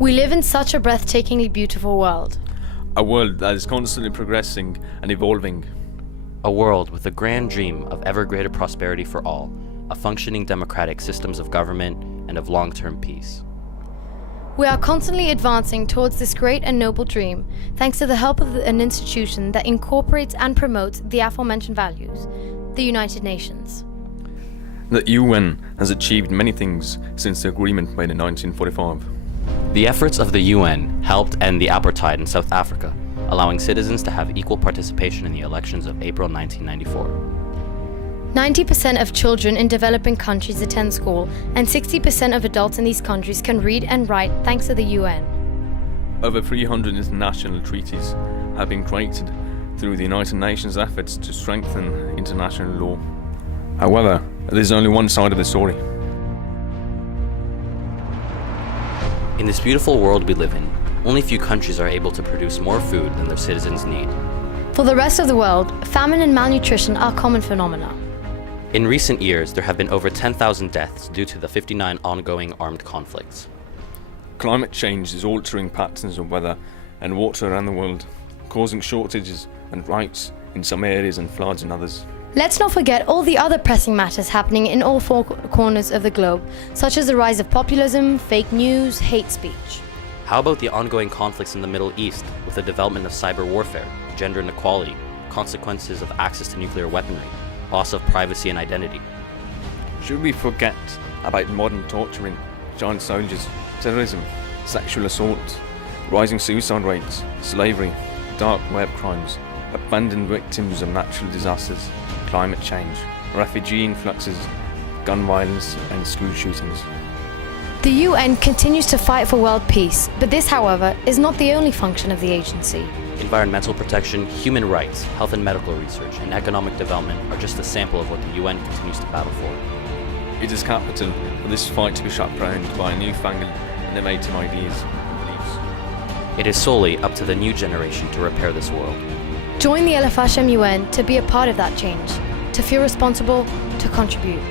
We live in such a breathtakingly beautiful world. A world that is constantly progressing and evolving. A world with a grand dream of ever greater prosperity for all, of functioning democratic systems of government, and of long-term peace. We are constantly advancing towards this great and noble dream, thanks to the help of an institution that incorporates and promotes the aforementioned values, the United Nations. The UN has achieved many things since the agreement made in 1945. The efforts of the UN helped end the apartheid in South Africa, allowing citizens to have equal participation in the elections of April 1994. 90% of children in developing countries attend school, and 60% of adults in these countries can read and write thanks to the UN. Over 300 international treaties have been created through the United Nations' efforts to strengthen international law. However, there's only one side of the story. In this beautiful world we live in, only few countries are able to produce more food than their citizens need. For the rest of the world, famine and malnutrition are common phenomena. In recent years, there have been over 10,000 deaths due to the 59 ongoing armed conflicts. Climate change is altering patterns of weather and water around the world, causing shortages and droughts in some areas and floods in others. Let's not forget all the other pressing matters happening in all four corners of the globe, such as the rise of populism, fake news, hate speech. How about the ongoing conflicts in the Middle East, with the development of cyber warfare, gender inequality, consequences of access to nuclear weaponry, loss of privacy and identity? Should we forget about modern torturing, child soldiers, terrorism, sexual assault, rising suicide rates, slavery, dark web crimes, abandoned victims of natural disasters, climate change, refugee influxes, gun violence and school shootings? The UN continues to fight for world peace, but this, however, is not the only function of the agency. Environmental protection, human rights, health and medical research, and economic development are just a sample of what the UN continues to battle for. It is capital for this fight to be chaperoned by newfangled, innovative ideas and beliefs. It is solely up to the new generation to repair this world. Join the LFHMUN to be a part of that change, to feel responsible, to contribute.